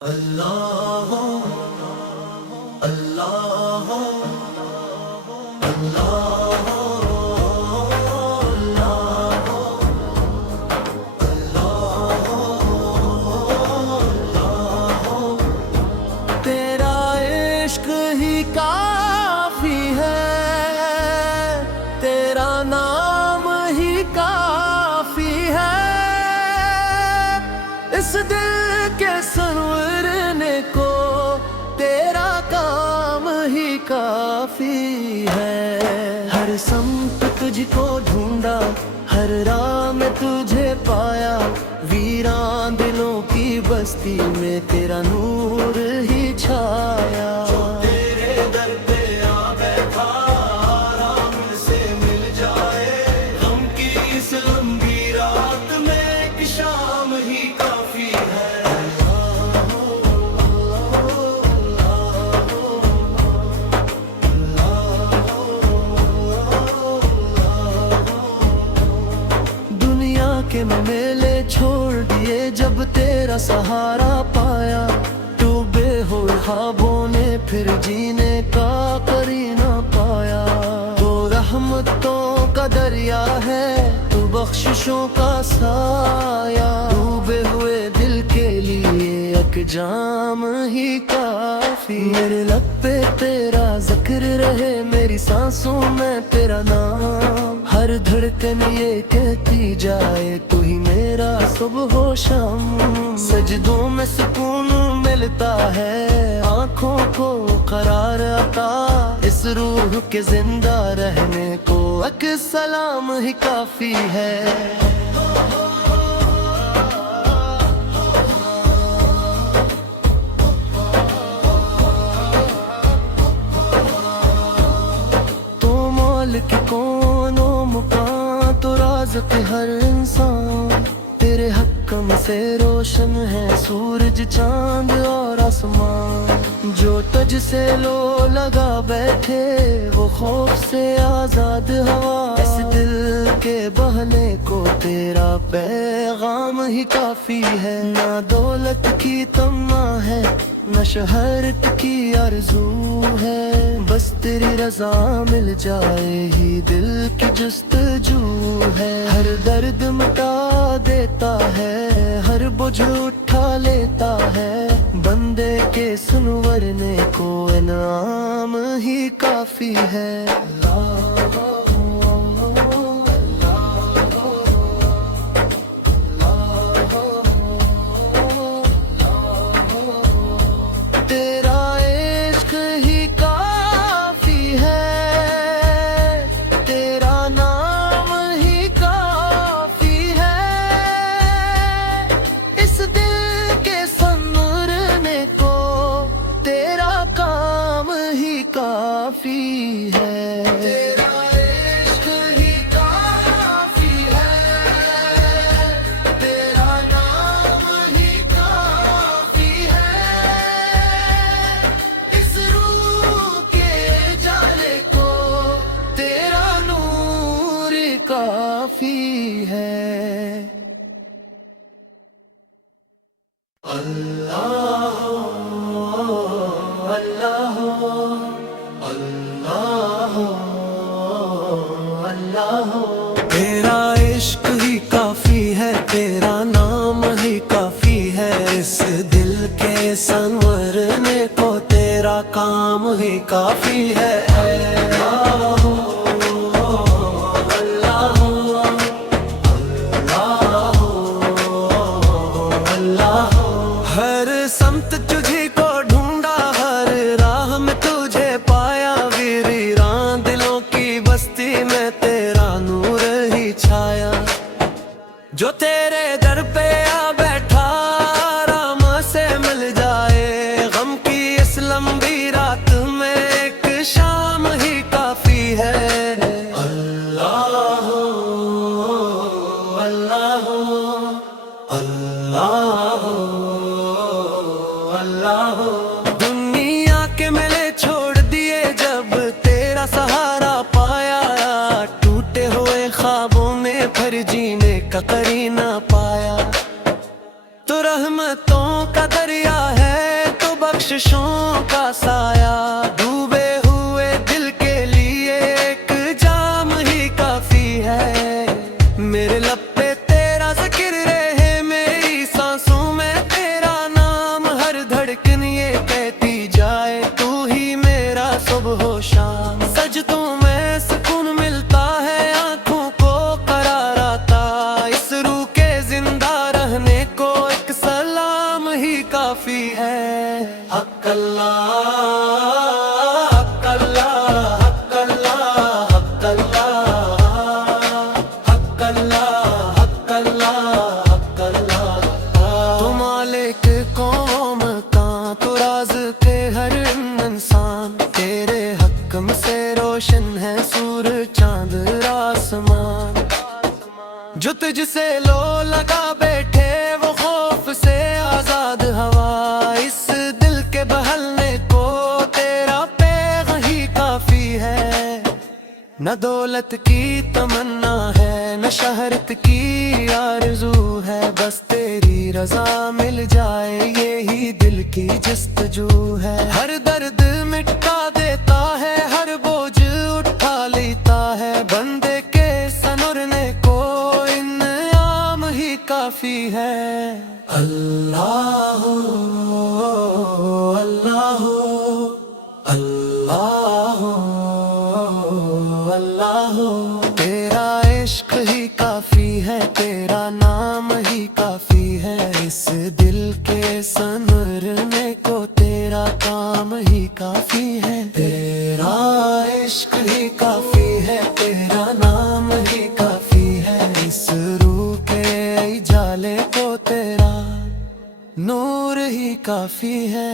اللہ اللہ اللہ تیرا عشق ہی کافی ہے، تیرا نام ہی کافی ہے، اس دل کے سنورنے کو تیرا کام ہی کافی ہے۔ ہر سمت تجھ کو ڈھونڈا، ہر راہ میں تجھے پایا، ویران دلوں کی بستی میں تیرا نور ہی چھایا۔ جو تیرے در پہ آ بیٹھا آرام سے مل جائے، غم کی اس لمبی رات میں ایک شام ہی کافی ہے۔ دنیا کے میلے چھوڑ دیے جب تیرا سہارا پایا، ڈوبے ہوئے خوابوں نے پھر جینے کا کر ہی نہ پایا۔ تو رحمتوں کا دریا ہے، تو بخششوں کا سایہ، ڈوبے ہوئے دل کے لیے ایک جام ہی کافی۔ میرے لب پہ تیرا ذکر رہے، میری سانسوں میں تیرا نام، ہر دھڑکن یہ کہتی جائے تو ہی میرا صبح و شام۔ سجدوں میں سکون ملتا ہے، آنکھوں کو قرار عطا، اس روح کے زندہ رہنے کو ایک سلام ہی کافی ہے۔ کہ کون و مکان تو رازق ہر انسان، تیرے حکم سے روشن ہے سورج چاند اور آسمان۔ جو تجھ سے لو لگا بیٹھے وہ خوف سے آزاد ہوا، اس دل کے بہنے کو تیرا پیغام ہی کافی ہے۔ نہ دولت کی تمنا ہے، نہ شہرت کی آرزو ہے، بس تیری رضا مل جائے ہی دل کی جستجو ہے۔ ہر درد مٹا دیتا ہے، ہر بوجھ اٹھا لیتا ہے، بندے کے سنورنے کو انعام ہی کافی ہے۔ کافی ہے تیرا عشق ہی کافی ہے، تیرا نام ہی کافی ہے، اس روح کے جالے کو تیرا نور کافی ہے۔ اللہ اللہ اللہ، تیرا عشق ہی کافی ہے، تیرا نام ہی کافی ہے، اس دل کے سنورنے کو تیرا کام ہی کافی ہے۔ ہر سمت تجھی کو ڈھونڈا، ہر راہ میں تجھے پایا، ویران دلوں کی بستی میں تیرا نور ہی چھایا۔ جو تیرے در پہ آ بیٹھا آرام سے مل جائے، غم کی اس لمبی رات میں ایک شام ہی کافی ہے۔ اللہ اللہ اللہ اللہ، دنیا کے میلے چھوڑ دیے جب تیرا سہارا پایا، ٹوٹے ہوئے خوابوں میں پھر جینے کا کر ہی نہ پایا۔ تو رحمتوں کا دریا ہے، کافی ہے۔ حق اللہ حق اللہ حق اللہ حق اللہ حق اللہ حق اللہ حق اللہ۔ تو مالک قوم کا تو راز کے ہر انسان، تیرے حکم سے روشن ہے سورج چاند آسمان۔ جو تجھ سے لو لگا بیٹھے وہ خوف سے آزاد ہوا، اس دل کے بہلنے کو تیرا پیغام ہی کافی ہے۔ نہ دولت کی تمنا ہے نہ شہرت کی آرزو ہے، بس تیری رضا مل جائے یہی دل کی جستجو ہے۔ ہر درد مٹا دیتا ہے ہر بوجھ اٹھا لیتا ہے، بندے کے سنورنے کو انعام ہی کافی ہے۔ اللہ اللہ اللہ اللہ، تیرا عشق ہی کافی ہے، تیرا نام ہی کافی ہے، اس دل کے سنورنے کو تیرا کام ہی کافی ہے۔ تیرا عشق ہی کافی ہے، تیرا نام ہی کافی ہے، اس روح کے اجالے کو تیرا نور ہی کافی ہے۔